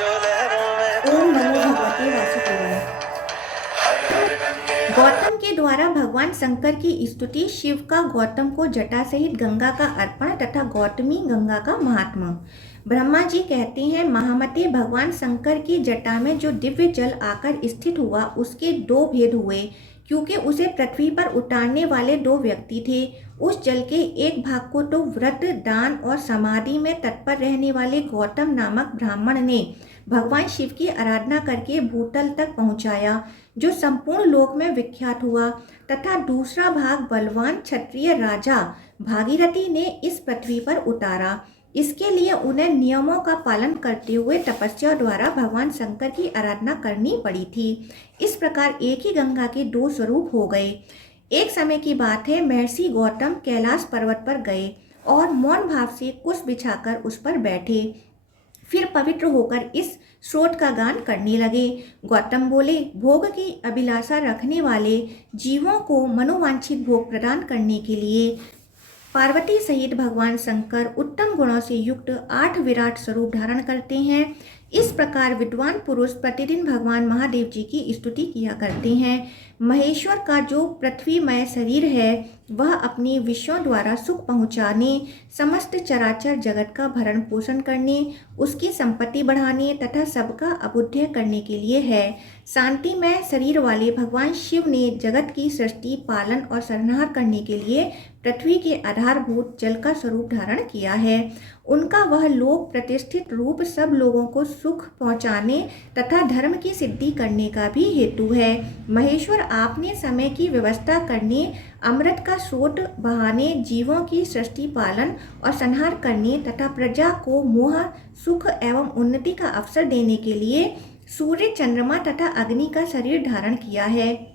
ओम नमो भगवते वासुदेवाय। गौतम के द्वारा भगवान शंकर की स्तुति, शिव का गौतम को जटा सहित गंगा का अर्पण तथा गौतमी गंगा का महात्मा। ब्रह्मा जी कहते हैं, महामते भगवान शंकर की जटा में जो दिव्य जल आकर स्थित हुआ उसके दो भेद हुए, क्योंकि उसे पृथ्वी पर उतारने वाले दो व्यक्ति थे। उस जल के एक भाग को तो व्रत, दान और समाधि में तत्पर रहने वाले गौतम नामक ब्राह्मण ने भगवान शिव की आराधना करके भूतल तक पहुंचाया, जो संपूर्ण लोक में विख्यात हुआ, तथा दूसरा भाग बलवान क्षत्रिय राजा भागीरथी ने इस पृथ्वी पर उतारा। इसके लिए उन्हें नियमों का पालन करते हुए तपस्या द्वारा भगवान शंकर की आराधना करनी पड़ी थी। इस प्रकार एक ही गंगा के दो स्वरूप हो गए। एक समय की बात है, महर्षि गौतम कैलाश पर्वत पर गए और मौन भाव से कुश बिछाकर उस पर बैठे। फिर पवित्र होकर इस स्रोत का गान करने लगे। गौतम बोले, भोग की अभिलाषा रखने वाले जीवों को मनोवांछित भोग प्रदान करने के लिए पार्वती सहित भगवान शंकर उत्तम गुणों से युक्त 8 विराट स्वरूप धारण करते हैं। इस प्रकार विद्वान पुरुष प्रतिदिन भगवान महादेव जी की स्तुति किया करते हैं। महेश्वर का जो पृथ्वीमय शरीर है वह अपने विषयों द्वारा सुख पहुँचाने, समस्त चराचर जगत का भरण पोषण करने, उसकी संपत्ति बढ़ाने तथा सबका अबुद्धय करने के लिए है। शांतिमय शरीर वाले भगवान शिव ने जगत की सृष्टि, पालन और संहार करने के लिए पृथ्वी के आधारभूत जल का स्वरूप धारण किया है। उनका वह लोक प्रतिष्ठित रूप सब लोगों को सुख पहुँचाने तथा धर्म की सिद्धि करने का भी हेतु है। महेश्वर, आपने समय की व्यवस्था करने, अमृत का स्रोत बहाने, जीवों की सृष्टि, पालन और संहार करने तथा प्रजा को मोह, सुख एवं उन्नति का अवसर देने के लिए सूर्य, चंद्रमा तथा अग्नि का शरीर धारण किया है।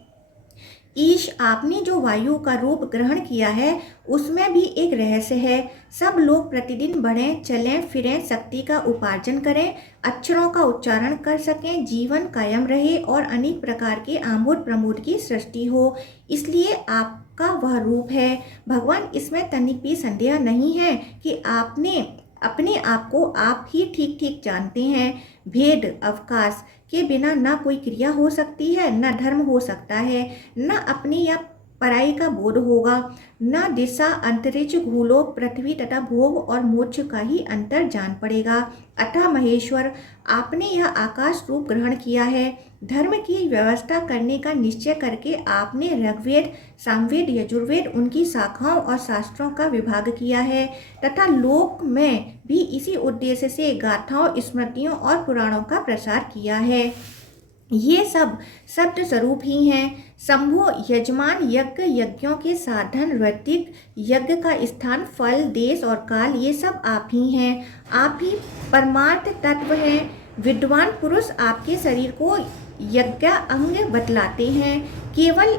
ईश, आपने जो वायु का रूप ग्रहण किया है उसमें भी एक रहस्य है। सब लोग प्रतिदिन बढ़ें, चलें, फिरें, शक्ति का उपार्जन करें, अक्षरों का उच्चारण कर सकें, जीवन कायम रहे और अनेक प्रकार के आमोद प्रमोद की सृष्टि हो, इसलिए आपका वह रूप है। भगवान, इसमें तनिक भी संदेह नहीं है कि आपने अपने आप को आप ही ठीक ठीक जानते हैं। भेद अवकाश के बिना न कोई क्रिया हो सकती है, न धर्म हो सकता है, न अपनी या पराई का बोध होगा, न दिशा, अंतरिक्ष, भूलोक, पृथ्वी तथा भोग और मोक्ष का ही अंतर जान पड़ेगा। अतः महेश्वर, आपने यह आकाश रूप ग्रहण किया है। धर्म की व्यवस्था करने का निश्चय करके आपने ऋग्वेद, सामवेद, यजुर्वेद, उनकी शाखाओं और शास्त्रों का विभाग किया है तथा लोक में भी इसी उद्देश्य से गाथाओं, स्मृतियों और पुराणों का प्रसार किया है। ये सब शब्द स्वरूप ही हैं। शंभो, यजमान, यज्ञ, यज्ञों के साधन, ऋतिक, यज्ञ का स्थान, फल, देश और काल, ये सब आप ही हैं। आप ही परमार्थ तत्व हैं। विद्वान पुरुष आपके शरीर को यज्ञ अंग बतलाते हैं। केवल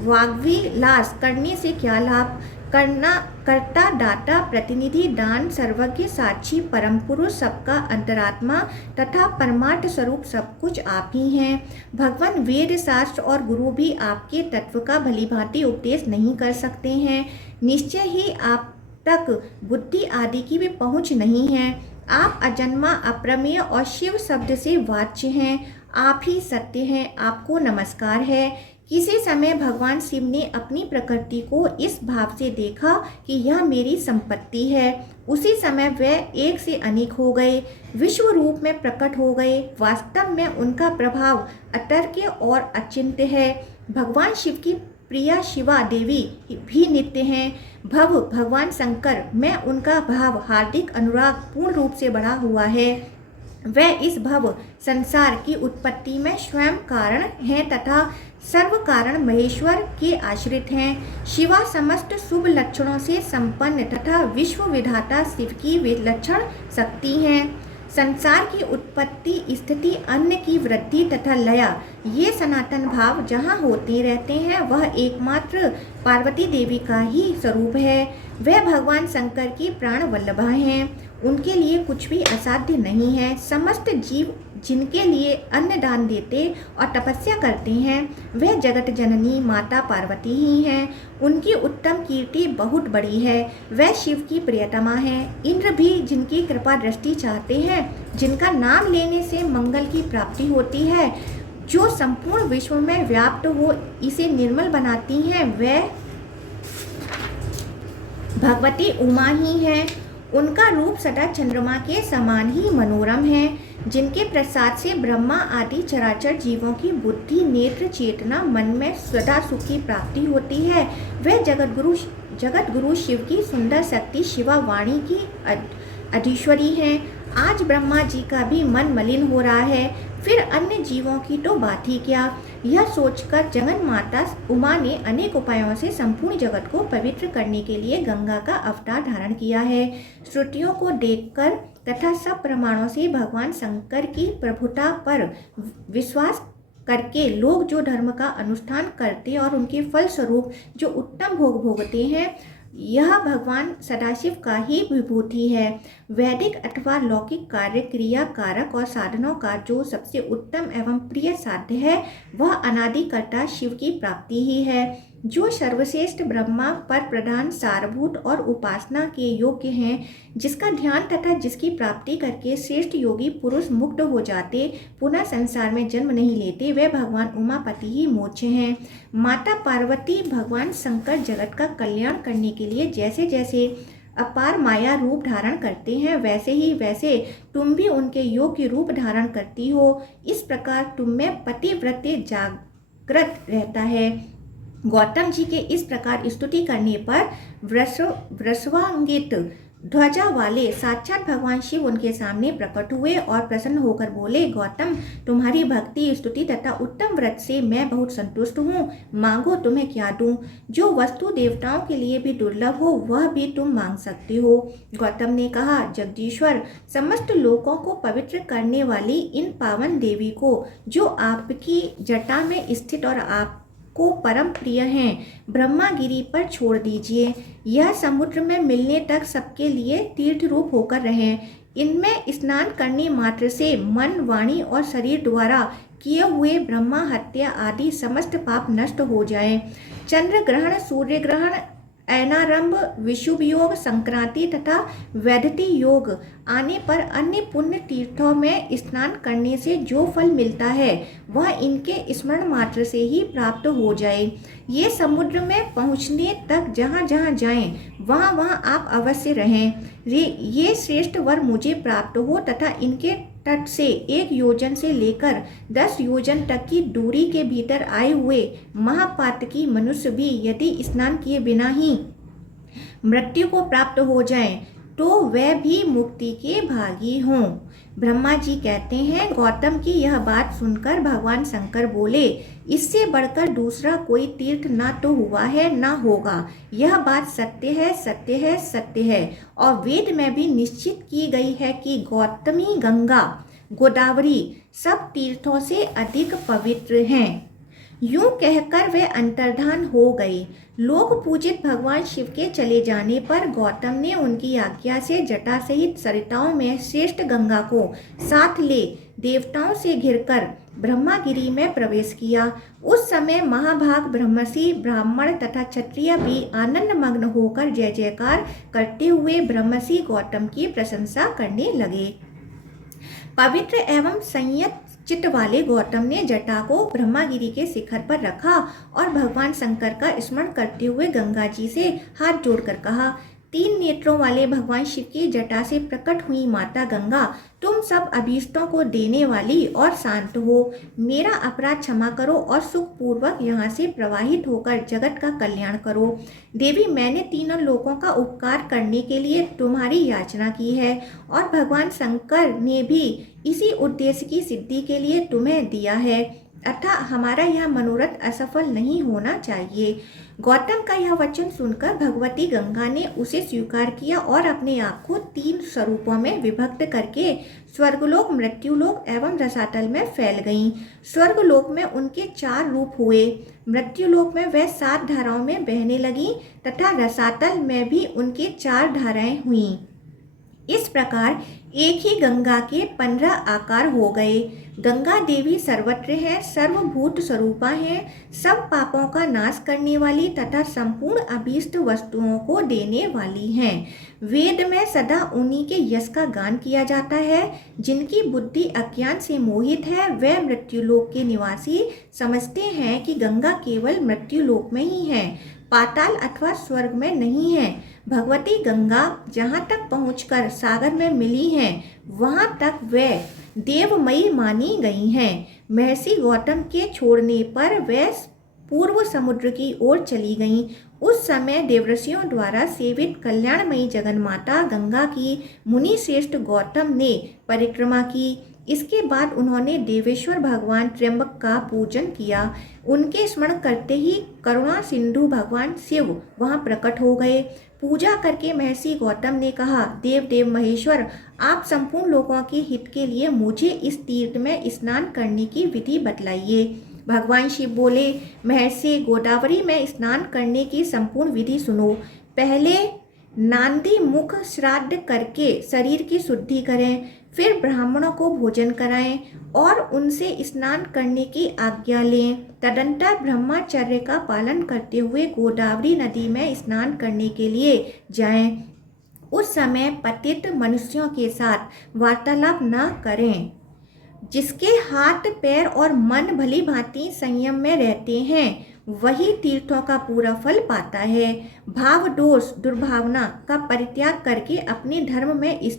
वाग्विलास करने से क्या लाभ? कर्ता, दाता, प्रतिनिधि, दान, सर्वज्ञ, साक्षी, परम पुरुष, सबका अंतरात्मा तथा परमार्थ स्वरूप सब कुछ आप ही हैं। भगवान, वेद, शास्त्र और गुरु भी आपके तत्व का भलीभांति उपदेश नहीं कर सकते हैं। निश्चय ही आप तक बुद्धि आदि की भी पहुँच नहीं है। आप अजन्मा, अप्रमेय और शिव शब्द से वाच्य हैं। आप ही सत्य हैं। आपको नमस्कार है। किसी समय भगवान शिव ने अपनी प्रकृति को इस भाव से देखा कि यह मेरी संपत्ति है। उसी समय वे एक से अनेक हो गए, विश्व रूप में प्रकट हो गए। वास्तव में उनका प्रभाव अतर्क्य और अचिंत्य है। भगवान शिव की प्रिया शिवा देवी भी नित्य हैं। भगवान शंकर में उनका भाव, हार्दिक अनुराग पूर्ण रूप से बढ़ा हुआ है। वह इस भव संसार की उत्पत्ति में स्वयं कारण हैं तथा सर्व कारण महेश्वर के आश्रित हैं। शिवा समस्त शुभ लक्षणों से संपन्न तथा विश्व विधाता शिव की विलक्षण शक्ति हैं। संसार की उत्पत्ति, स्थिति, अन्न की वृद्धि तथा लय, ये सनातन भाव जहाँ होते रहते हैं वह एकमात्र पार्वती देवी का ही स्वरूप है। वह भगवान शंकर की प्राण वल्लभा हैं। उनके लिए कुछ भी असाध्य नहीं है। समस्त जीव जिनके लिए अन्न दान देते और तपस्या करते हैं वह जगत जननी माता पार्वती ही हैं। उनकी उत्तम कीर्ति बहुत बड़ी है। वह शिव की प्रियतमा हैं। इंद्र भी जिनकी कृपा दृष्टि चाहते हैं, जिनका नाम लेने से मंगल की प्राप्ति होती है, जो संपूर्ण विश्व में व्याप्त हो इसे निर्मल बनाती हैं, वह भगवती उमा ही है। उनका रूप सदा चंद्रमा के समान ही मनोरम है, जिनके प्रसाद से ब्रह्मा आदि चराचर जीवों की बुद्धि, नेत्र, चेतना, मन में सदा सुख की प्राप्ति होती है। वह जगत गुरु शिव की सुंदर शक्ति शिवा वाणी की अधीश्वरी हैं। आज ब्रह्मा जी का भी मन मलिन हो रहा है, फिर अन्य जीवों की तो बात ही क्या। यह सोचकर जगन माता उमा ने अनेक उपायों से संपूर्ण जगत को पवित्र करने के लिए गंगा का अवतार धारण किया है। श्रुतियों को देखकर तथा सब प्रमाणों से भगवान शंकर की प्रभुता पर विश्वास करके लोग जो धर्म का अनुष्ठान करते और उनके फल स्वरूप जो उत्तम भोग भोगते हैं, यह भगवान सदाशिव का ही विभूति है। वैदिक अथवा लौकिक कार्य क्रिया कारक और साधनों का जो सबसे उत्तम एवं प्रिय साध्य है वह अनादिकर्ता शिव की प्राप्ति ही है, जो सर्वश्रेष्ठ ब्रह्मा पर प्रधान सारभूत और उपासना के योग्य हैं, जिसका ध्यान तथा जिसकी प्राप्ति करके श्रेष्ठ योगी पुरुष मुक्त हो जाते, पुनः संसार में जन्म नहीं लेते, वे भगवान उमापति ही मोक्ष हैं। माता पार्वती भगवान शंकर जगत का कल्याण करने के लिए जैसे जैसे अपार माया रूप धारण करते हैं, वैसे ही वैसे तुम भी उनके योग्य रूप धारण करती हो। इस प्रकार तुम में पतिव्रते जागृत रहता है। गौतम जी के इस प्रकार स्तुति करने पर वृषभान्वित ध्वजा वाले साक्षात भगवान शिव उनके सामने प्रकट हुए और प्रसन्न होकर बोले, गौतम, तुम्हारी भक्ति, स्तुति तथा उत्तम व्रत से मैं बहुत संतुष्ट हूँ। मांगो, तुम्हें क्या दूँ। जो वस्तु देवताओं के लिए भी दुर्लभ हो वह भी तुम मांग सकते हो। गौतम ने कहा, जगदीश्वर, समस्त लोकों को पवित्र करने वाली इन पावन देवी को, जो आपकी जटा में स्थित और आप को परम प्रिय हैं, ब्रह्मागिरी पर छोड़ दीजिए। यह समुद्र में मिलने तक सबके लिए तीर्थ रूप होकर रहें। इनमें स्नान करने मात्र से मन, वाणी और शरीर द्वारा किए हुए ब्रह्मा हत्या आदि समस्त पाप नष्ट हो जाएं। चंद्र ग्रहण, सूर्य ग्रहण, ऐनारंभ, विषुव योग, संक्रांति तथा वैधति योग आने पर अन्य पुण्य तीर्थों में स्नान करने से जो फल मिलता है वह इनके स्मरण मात्र से ही प्राप्त हो जाए। ये समुद्र में पहुँचने तक जहाँ जहाँ जाएं वहाँ वहाँ आप अवश्य रहें। ये श्रेष्ठ वर मुझे प्राप्त हो तथा इनके तट से 1 योजन से लेकर 10 योजन तक की दूरी के भीतर आए हुए महापातकी मनुष्य भी यदि स्नान किए बिना ही मृत्यु को प्राप्त हो जाएं, तो वह भी मुक्ति के भागी हों। ब्रह्मा जी कहते हैं, गौतम की यह बात सुनकर भगवान शंकर बोले, इससे बढ़कर दूसरा कोई तीर्थ ना तो हुआ है ना होगा। यह बात सत्य है, सत्य है, सत्य है और वेद में भी निश्चित की गई है कि गौतमी गंगा, गोदावरी सब तीर्थों से अधिक पवित्र हैं। यूं कहकर वे अंतर्धान हो गए। लोक पूजित भगवान शिव के चले जाने पर गौतम ने उनकी आज्ञा से जटा सहित सरिताओं में श्रेष्ठ गंगा को साथ ले देवताओं से घिरकर ब्रह्मागिरी में प्रवेश किया। उस समय महाभाग ब्रह्मर्षि, ब्राह्मण तथा क्षत्रिय भी आनंद मग्न होकर जय जयकार करते हुए ब्रह्मर्षि गौतम की प्रशंसा करने लगे। पवित्र एवं संयत चित्त वाले गौतम ने जटा को ब्रह्मागिरी के शिखर पर रखा और भगवान शंकर का स्मरण करते हुए गंगा जी से हाथ जोड़कर कहा, 3 नेत्रों वाले भगवान शिव की जटा से प्रकट हुई माता गंगा, तुम सब अभीष्टों को देने वाली और शांत हो। मेरा अपराध क्षमा करो और सुखपूर्वक यहाँ से प्रवाहित होकर जगत का कल्याण करो। देवी, मैंने तीनों लोकों का उपकार करने के लिए तुम्हारी याचना की है और भगवान शंकर ने भी इसी उद्देश्य की सिद्धि के लिए तुम्हें दिया है, अतः हमारा यह मनोरथ असफल नहीं होना चाहिए। गौतम का यह वचन सुनकर भगवती गंगा ने उसे स्वीकार किया और अपने आप को 3 स्वरूपों में विभक्त करके स्वर्गलोक, मृत्युलोक एवं रसातल में फैल गईं। स्वर्गलोक में उनके 4 रूप हुए। मृत्युलोक में वह 7 धाराओं में बहने लगीं तथा रसातल में भी उनके 4 धाराएं हुईं। इस प्रकार एक ही गंगा के 15 आकार हो गए। गंगा देवी सर्वत्र है, सर्वभूत स्वरूपा है, सब पापों का नाश करने वाली तथा संपूर्ण अभीष्ट वस्तुओं को देने वाली हैं। वेद में सदा उन्हीं के यश का गान किया जाता है। जिनकी बुद्धि अज्ञान से मोहित है वे मृत्युलोक के निवासी समझते हैं कि गंगा केवल मृत्युलोक में ही है, पाताल अथवा स्वर्ग में नहीं है। भगवती गंगा जहाँ तक पहुँचकर सागर में मिली हैं वहाँ तक वे देवमयी मानी गई हैं। महर्षि गौतम के छोड़ने पर वे पूर्व समुद्र की ओर चली गईं। उस समय देवऋषियों द्वारा सेवित कल्याणमयी जगन्माता गंगा की मुनि श्रेष्ठ गौतम ने परिक्रमा की। इसके बाद उन्होंने देवेश्वर भगवान त्र्यंबक का पूजन किया। उनके स्मरण करते ही करुणा सिंधु भगवान शिव वहां प्रकट हो गए। पूजा करके महर्षि गौतम ने कहा, देव देव महेश्वर, आप संपूर्ण लोगों के हित के लिए मुझे इस तीर्थ में स्नान करने की विधि बतलाइए। भगवान शिव बोले, महर्षि गोदावरी में स्नान करने की संपूर्ण विधि सुनो। पहले नांदी मुख श्राद्ध करके शरीर की शुद्धि करें, फिर ब्राह्मणों को भोजन कराएं और उनसे स्नान करने की आज्ञा लें। तदंतर ब्रह्मचर्य का पालन करते हुए गोदावरी नदी में स्नान करने के लिए जाएं। उस समय पतित मनुष्यों के साथ वार्तालाप न करें। जिसके हाथ पैर और मन भली भांति संयम में रहते हैं वही तीर्थों का पूरा फल पाता है। भाव दोष दुर्भावना का परित्याग करके अपने धर्म में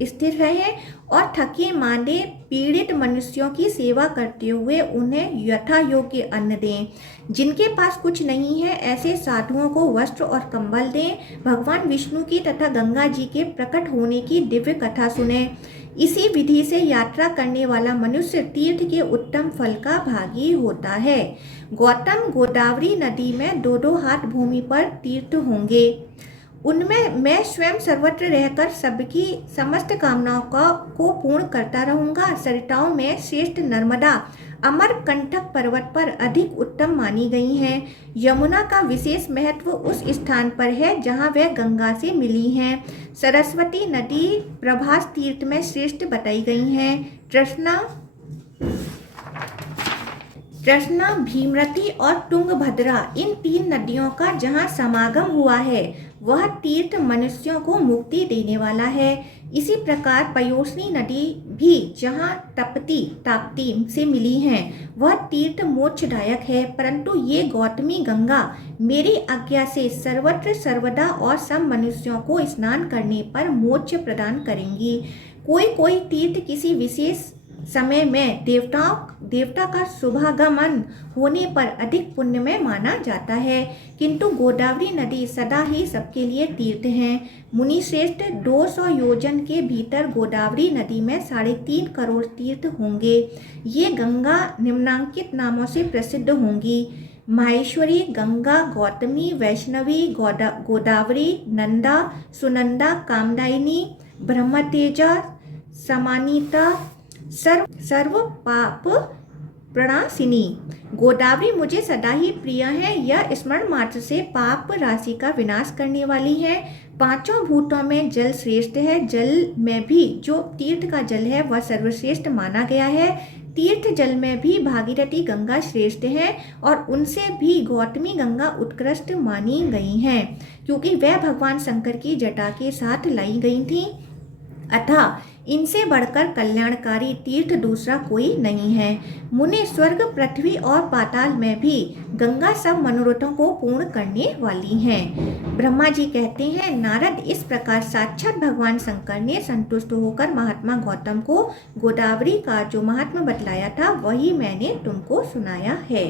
स्थिर रहें और थके मांदे पीड़ित मनुष्यों की सेवा करते हुए उन्हें यथा योग्य अन्न दें। जिनके पास कुछ नहीं है ऐसे साधुओं को वस्त्र और कंबल दें। भगवान विष्णु की तथा गंगा जी के प्रकट होने की दिव्य कथा सुने। इसी विधि से यात्रा करने वाला मनुष्य तीर्थ के उत्तम फल का भागी होता है। गौतम गोदावरी नदी में 2-2 हाथ भूमि पर तीर्थ होंगे। उनमें मैं स्वयं सर्वत्र रहकर सबकी समस्त कामनाओं को पूर्ण करता रहूंगा। सरिताओं में श्रेष्ठ नर्मदा अमरकंटक पर्वत पर अधिक उत्तम मानी गई हैं। यमुना का विशेष महत्व उस स्थान पर है जहाँ वह गंगा से मिली हैं। सरस्वती नदी प्रभास तीर्थ में श्रेष्ठ बताई गई हैं। कृष्णा, भीमरती और तुंगभद्रा इन 3 नदियों का जहाँ समागम हुआ है वह तीर्थ मनुष्यों को मुक्ति देने वाला है। इसी प्रकार पयोस्नी नदी भी जहाँ ताप्ती से मिली हैं वह तीर्थ मोक्षदायक है। परंतु ये गौतमी गंगा मेरी आज्ञा से सर्वत्र सर्वदा और सब मनुष्यों को स्नान करने पर मोक्ष प्रदान करेंगी। कोई तीर्थ किसी विशेष समय में देवता का शुभागमन होने पर अधिक पुण्य में माना जाता है, किंतु गोदावरी नदी सदा ही सबके लिए तीर्थ है। मुनि श्रेष्ठ 200 योजन के भीतर गोदावरी नदी में 3.5 करोड़ तीर्थ होंगे। ये गंगा निम्नांकित नामों से प्रसिद्ध होंगी: माहेश्वरी, गंगा, गौतमी, वैष्णवी, गोदावरी, नंदा, सुनंदा, कामदायिनी, ब्रह्मतेजा, समानीता, सर्व पाप प्रणाशिनी। गोदावरी मुझे सदा ही प्रिय है। यह स्मरण मात्र से पाप राशि का विनाश करने वाली है। 5 भूतों में जल श्रेष्ठ है। जल में भी जो तीर्थ का जल है वह सर्वश्रेष्ठ माना गया है। तीर्थ जल में भी भागीरथी गंगा श्रेष्ठ है और उनसे भी गौतमी गंगा उत्कृष्ट मानी गई हैं, क्योंकि वह भगवान शंकर की जटा के साथ लाई गई थी। अतः इनसे बढ़कर कल्याणकारी तीर्थ दूसरा कोई नहीं है। मुने, स्वर्ग, पृथ्वी और पाताल में भी गंगा सब मनोरथों को पूर्ण करने वाली हैं। ब्रह्मा जी कहते हैं, नारद, इस प्रकार साक्षात भगवान शंकर ने संतुष्ट होकर महात्मा गौतम को गोदावरी का जो महात्मा बतलाया था वही मैंने तुमको सुनाया है।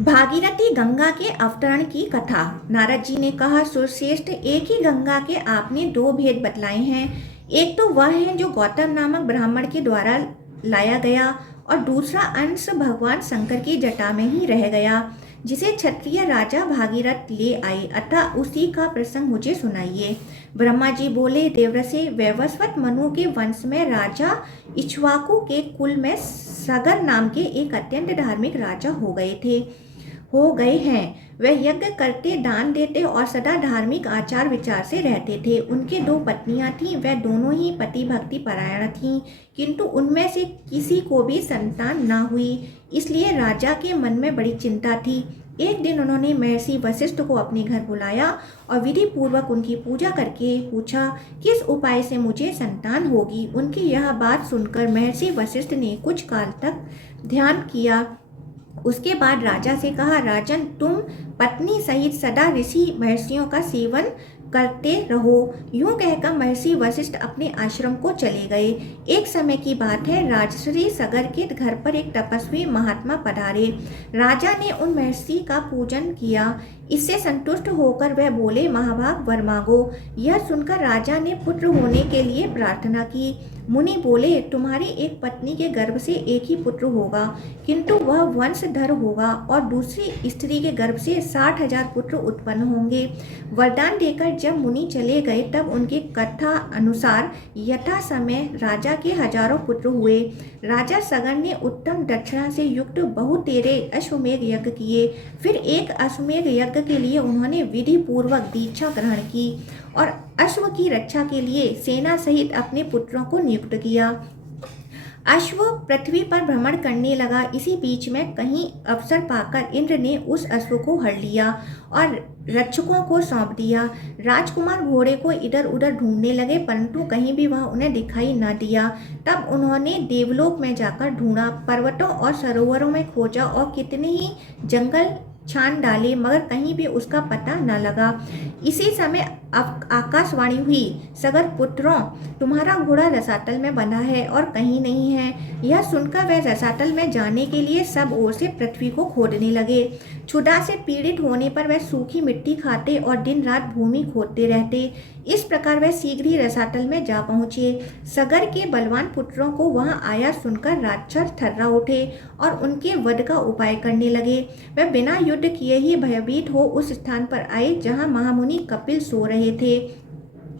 भागीरथी गंगा के अवतरण की कथा। नारद जी ने कहा, सुरश्रेष्ठ, एक ही गंगा के आपने 2 भेद बतलाए हैं। एक तो वह है जो गौतम नामक ब्राह्मण के द्वारा लाया गया और दूसरा अंश भगवान शंकर की जटा में ही रह गया। जिसे क्षत्रिय राजा भागीरथ ले आए, अतः उसी का प्रसंग मुझे सुनाइए। ब्रह्मा जी बोले, देवर्षि, वैवस्वत मनु के वंश में राजा इक्ष्वाकु के कुल में सगर नाम के एक अत्यंत धार्मिक राजा हो गए हैं। वह यज्ञ करते, दान देते और सदा धार्मिक आचार विचार से रहते थे। उनके 2 पत्नियां थीं, वह दोनों ही पति भक्ति परायण थीं, किंतु उनमें से किसी को भी संतान न हुई। इसलिए राजा के मन में बड़ी चिंता थी। एक दिन उन्होंने महर्षि वशिष्ठ को अपने घर बुलाया और विधि पूर्वक उनकी पूजा करके पूछा, किस उपाय से मुझे संतान होगी। उनकी यह बात सुनकर महर्षि वशिष्ठ ने कुछ काल तक ध्यान किया। उसके बाद राजा से कहा, राजन, तुम पत्नी सहित सदा ऋषि महर्षियों का सेवन करते रहो। यूं कहकर महर्षि वशिष्ठ अपने आश्रम को चले गए। एक समय की बात है, राजश्री सगर के घर पर एक तपस्वी महात्मा पधारे। राजा ने उन महर्षि का पूजन किया। इससे संतुष्ट होकर वह बोले, महाभाग, वर मांगो। यह सुनकर राजा ने पुत्र होने के लिए प्रार्थना की। मुनि बोले, तुम्हारी एक पत्नी के गर्भ से एक ही पुत्र होगा, किंतु वह वंशधर होगा, और दूसरी स्त्री के गर्भ से 60,000 पुत्र उत्पन्न होंगे। वरदान देकर जब मुनि चले गए, तब उनकी कथा अनुसार यथा समय राजा के हजारों पुत्र हुए। राजा सगर ने उत्तम दक्षिणा से युक्त बहुतेरे अश्वमेध यज्ञ किए। फिर एक अश्वमेध यज्ञ के लिए उन्होंने विधि पूर्वक दीक्षा ग्रहण की और अश्व की रक्षा के लिए सेना सहित अपने पुत्रों को नियुक्त किया। अश्व पृथ्वी पर भ्रमण करने लगा। इसी बीच में कहीं अवसर पाकर इंद्र ने उस अश्व को हर लिया और रक्षकों को सौंप दिया। राजकुमार घोड़े को इधर उधर ढूंढने लगे, परंतु कहीं भी वह उन्हें दिखाई न दिया। तब उन्होंने देवलोक में जाकर ढूंढा, पर्वतों और सरोवरों में खोजा और कितने ही जंगल छान डाले, मगर कहीं भी उसका पता न लगा। इसी समय आकाशवाणी हुई, सगर पुत्रों, तुम्हारा घोड़ा रसातल में बंधा है और कहीं नहीं है। यह सुनकर वे रसातल में जाने के लिए सब ओर से पृथ्वी को खोदने लगे। क्षुधा से पीड़ित होने पर वह सूखी मिट्टी खाते और दिन रात भूमि खोदते रहते। इस प्रकार वह शीघ्र ही रसातल में जा पहुँचे। सगर के बलवान पुत्रों को वहाँ आया सुनकर राक्षस थर्रा उठे और उनके वध का उपाय करने लगे। वह बिना युद्ध किए ही भयभीत हो उस स्थान पर आए जहाँ महामुनि कपिल सो रहे थे।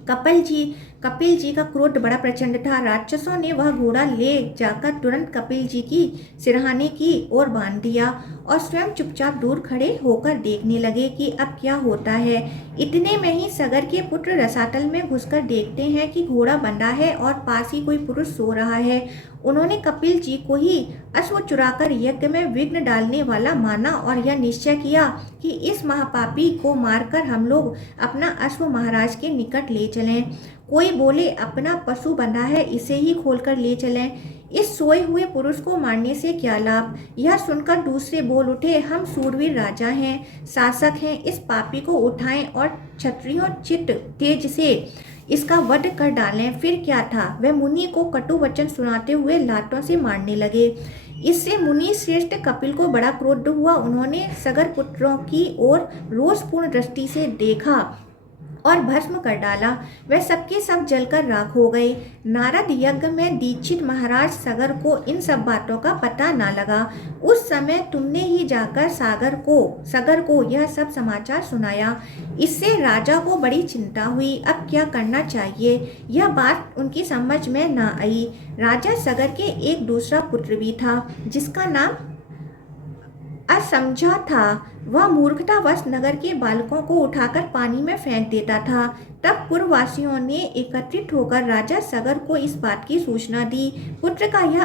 कपिल जी का क्रोध बड़ा प्रचंड था। राक्षसों ने वह घोड़ा ले जाकर तुरंत कपिल जी की सिरहाने की ओर बांध दिया और स्वयं चुपचाप दूर खड़े होकर देखने लगे कि अब क्या होता है। इतने में ही सगर के पुत्र रसातल में घुसकर देखते हैं कि घोड़ा बंधा है और पास ही कोई पुरुष सो रहा है। उन्होंने कपिल जी को ही अश्व चुराकर यज्ञ में विघ्न डालने वाला माना और यह निश्चय किया कि इस महापापी को मारकर हम लोग अपना अश्व महाराज के निकट ले चलें। कोई बोले, अपना पशु बंधा है, इसे ही खोलकर ले चलें। इस सोए हुए पुरुष को मारने से क्या लाभ। यह सुनकर दूसरे बोल उठे, हम सूरवीर राजा हैं, शासक हैं, इस पापी को उठाएं और क्षत्रियों चित्त तेज से इसका वध कर डालें। फिर क्या था, वे मुनि को कटु वचन सुनाते हुए लातों से मारने लगे। इससे मुनि श्रेष्ठ कपिल को बड़ा क्रोध हुआ। उन्होंने सगर पुत्रों की ओर रोषपूर्ण दृष्टि से देखा और भस्म कर डाला। वह सबके सब जलकर राख हो गए। नारद यज्ञ में दीक्षित महाराज सगर को इन सब बातों का पता न लगा। उस समय तुमने ही जाकर सगर को यह सब समाचार सुनाया। इससे राजा को बड़ी चिंता हुई। अब क्या करना चाहिए, यह बात उनकी समझ में न आई। राजा सगर के एक दूसरा पुत्र भी था, जिसका नाम असमझा था। वह मूर्खतावश नगर के बालकों को उठाकर पानी में फेंक देता था। तब पूर्ववासियों ने एकत्रित होकर राजा सगर को इस बात की सूचना दी। पुत्र का यह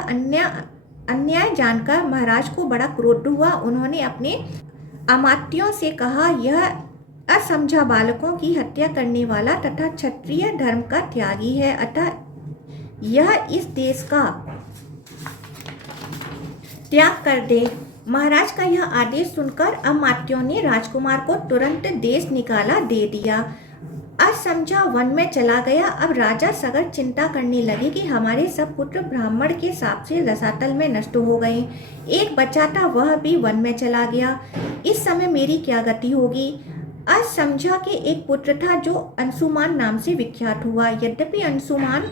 अन्याय जानकर महाराज को बड़ा क्रोध हुआ। उन्होंने अपने अमात्यों से कहा, यह असमझा बालकों की हत्या करने वाला तथा क्षत्रिय धर्म का त्यागी है, अतः यह इस देश का त्याग कर दे। महाराज का यह आदेश सुनकर अमात्यों ने राजकुमार को तुरंत देश निकाला दे दिया। असमझा वन में चला गया। अब राजा सगर चिंता करने लगे कि हमारे सब पुत्र ब्राह्मण के शाप से रसातल में नष्ट हो गए। एक बच्चा था, वह भी वन में चला गया। इस समय मेरी क्या गति होगी। असमझा के एक पुत्र था जो अंशुमान नाम से विख्यात हुआ। यद्यपि अंशुमान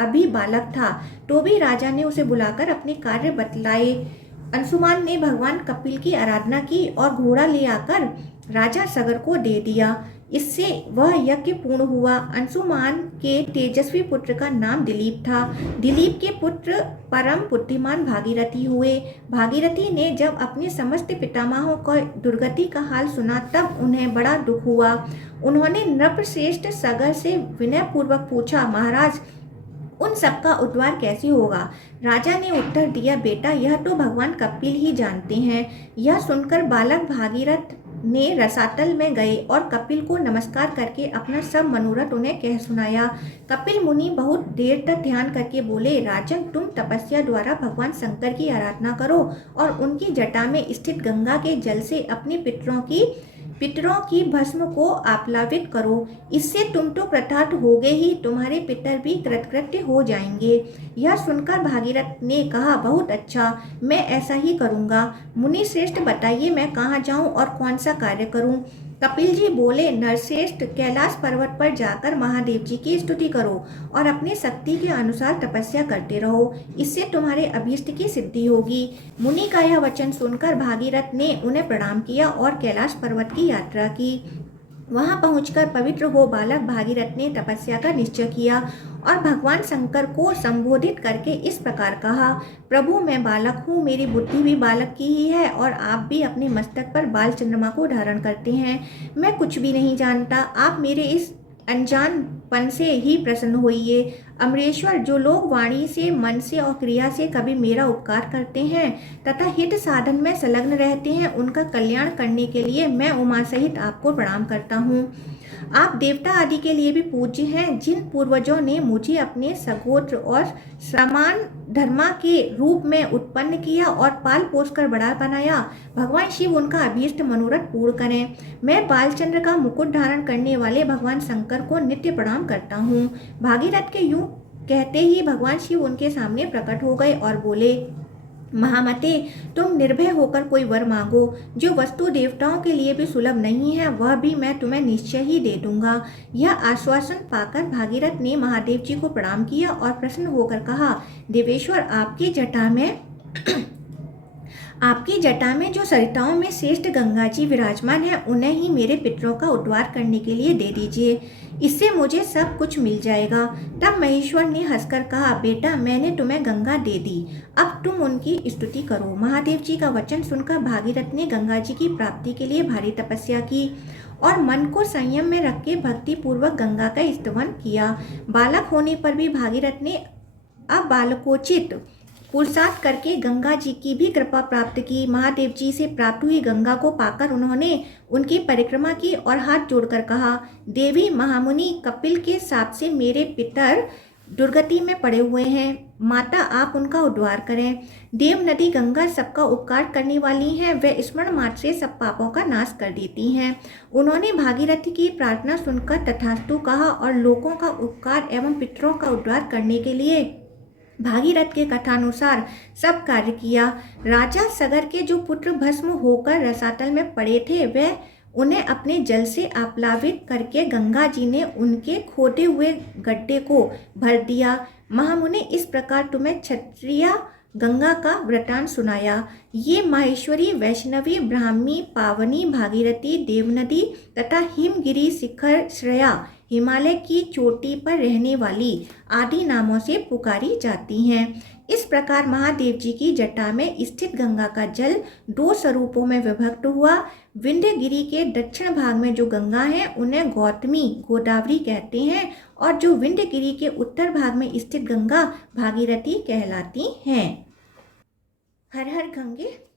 अभी बालक था, तो भी राजा ने उसे बुलाकर अपने कार्य बतलाए। अंशुमान ने भगवान कपिल की आराधना की और घोड़ा ले आकर राजा सगर को दे दिया। इससे वह यज्ञ पूर्ण हुआ। अंशुमान के तेजस्वी पुत्र का नाम दिलीप था। दिलीप के पुत्र परम बुद्धिमान भागीरथी हुए। भागीरथी ने जब अपने समस्त पितामहों को दुर्गति का हाल सुना तब उन्हें बड़ा दुख हुआ। उन्होंने नृपश्रेष्ठ सगर से विनयपूर्वक पूछा, महाराज उन सबका उद्धार कैसे होगा? राजा ने उत्तर दिया, बेटा यह तो भगवान कपिल ही जानते हैं। यह सुनकर बालक भागीरथ ने रसातल में गए और कपिल को नमस्कार करके अपना सब मनोरथ उन्हें कह सुनाया। कपिल मुनि बहुत देर तक ध्यान करके बोले, राजन तुम तपस्या द्वारा भगवान शंकर की आराधना करो और उनकी जटा में स्थित गंगा के जल से अपने पितरों की भस्म को आप्लावित करो। इससे तुम तो कृतार्थ होगे ही, तुम्हारे पितर भी कृतकृत्य हो जाएंगे। यह सुनकर भागीरथ ने कहा, बहुत अच्छा, मैं ऐसा ही करूँगा। मुनि श्रेष्ठ बताइए मैं कहाँ जाऊँ और कौन सा कार्य करूँ? कपिल जी बोले, नरश्रेष्ठ कैलाश पर्वत पर जाकर महादेव जी की स्तुति करो और अपनी शक्ति के अनुसार तपस्या करते रहो। इससे तुम्हारे अभीष्ट की सिद्धि होगी। मुनि का यह वचन सुनकर भागीरथ ने उन्हें प्रणाम किया और कैलाश पर्वत की यात्रा की। वहां पहुंचकर पवित्र हो बालक भागीरथ ने तपस्या का निश्चय किया और भगवान शंकर को संबोधित करके इस प्रकार कहा, प्रभु मैं बालक हूँ, मेरी बुद्धि भी बालक की ही है और आप भी अपने मस्तक पर बाल चंद्रमा को धारण करते हैं। मैं कुछ भी नहीं जानता, आप मेरे इस अनजानपन से ही प्रसन्न होइए। अमरेश्वर, जो लोग वाणी से, मन से और क्रिया से कभी मेरा उपकार करते हैं तथा हित साधन में संलग्न रहते हैं, उनका कल्याण करने के लिए मैं उमा सहित आपको प्रणाम करता हूँ। आप देवता आदि के लिए भी पूज्य हैं। जिन पूर्वजों ने मुझे अपने सगोत्र और समान धर्मा के रूप में उत्पन्न किया और पाल पोस कर बड़ा बनाया, भगवान शिव उनका अभीष्ट मनोरथ पूर्ण करें। मैं बालचंद्र का मुकुट धारण करने वाले भगवान शंकर को नित्य प्रणाम करता हूँ। भागीरथ के यूं कहते ही भगवान शिव उनके सामने प्रकट हो गए और बोले, महामते, तुम निर्भय होकर कोई वर मांगो। जो वस्तु देवताओं के लिए भी सुलभ नहीं है वह भी मैं तुम्हें निश्चय ही दे दूंगा। यह आश्वासन पाकर भागीरथ ने महादेव जी को प्रणाम किया और प्रसन्न होकर कहा, देवेश्वर, आपकी जटा में जो सरिताओं में श्रेष्ठ गंगा जी विराजमान है उन्हें ही मेरे पितरों का उद्धार करने के लिए दे दीजिए। इससे मुझे सब कुछ मिल जाएगा। तब महेश्वर ने हंसकर कहा, बेटा मैंने तुम्हें गंगा दे दी, अब तुम उनकी स्तुति करो। महादेव जी का वचन सुनकर भागीरथ ने गंगा जी की प्राप्ति के लिए भारी तपस्या की और मन को संयम में रख के भक्ति पूर्वक गंगा का स्तवन किया। बालक होने पर भी भागीरथ ने अब बालकोचित पुरुषार्थ करके गंगा जी की भी कृपा प्राप्त की। महादेव जी से प्राप्त हुई गंगा को पाकर उन्होंने उनकी परिक्रमा की और हाथ जोड़कर कहा, देवी, महामुनि कपिल के शाप से मेरे पितर दुर्गति में पड़े हुए हैं। माता, आप उनका उद्धार करें। देव नदी गंगा सबका उपकार करने वाली हैं। वे स्मरण मात्र से सब पापों का नाश कर देती हैं। उन्होंने भागीरथी की प्रार्थना सुनकर तथास्तु कहा और लोगों का उपकार एवं पितरों का उद्धार करने के लिए भागीरथ के कथानुसार सब कार्य किया। राजा सगर के जो पुत्र भस्म होकर रसातल में पड़े थे वे उन्हें अपने जल से आप्लावित करके गंगा जी ने उनके खोदे हुए गड्ढे को भर दिया। महामुनि, इस प्रकार तुम्हें क्षत्रिया गंगा का वृतांत सुनाया। ये माहेश्वरी, वैष्णवी, ब्राह्मी, पावनी, भागीरथी, देवनदी तथा हिमगिरी शिखर श्रेया, हिमालय की चोटी पर रहने वाली आदि नामों से पुकारी जाती हैं। इस प्रकार महादेव जी की जटा में स्थित गंगा का जल दो स्वरूपों में विभक्त हुआ। विंध्यगिरी के दक्षिण भाग में जो गंगा है उन्हें गौतमी, गोदावरी कहते हैं और जो विंध्यगिरी के उत्तर भाग में स्थित गंगा भागीरथी कहलाती हैं। हर हर गंगे।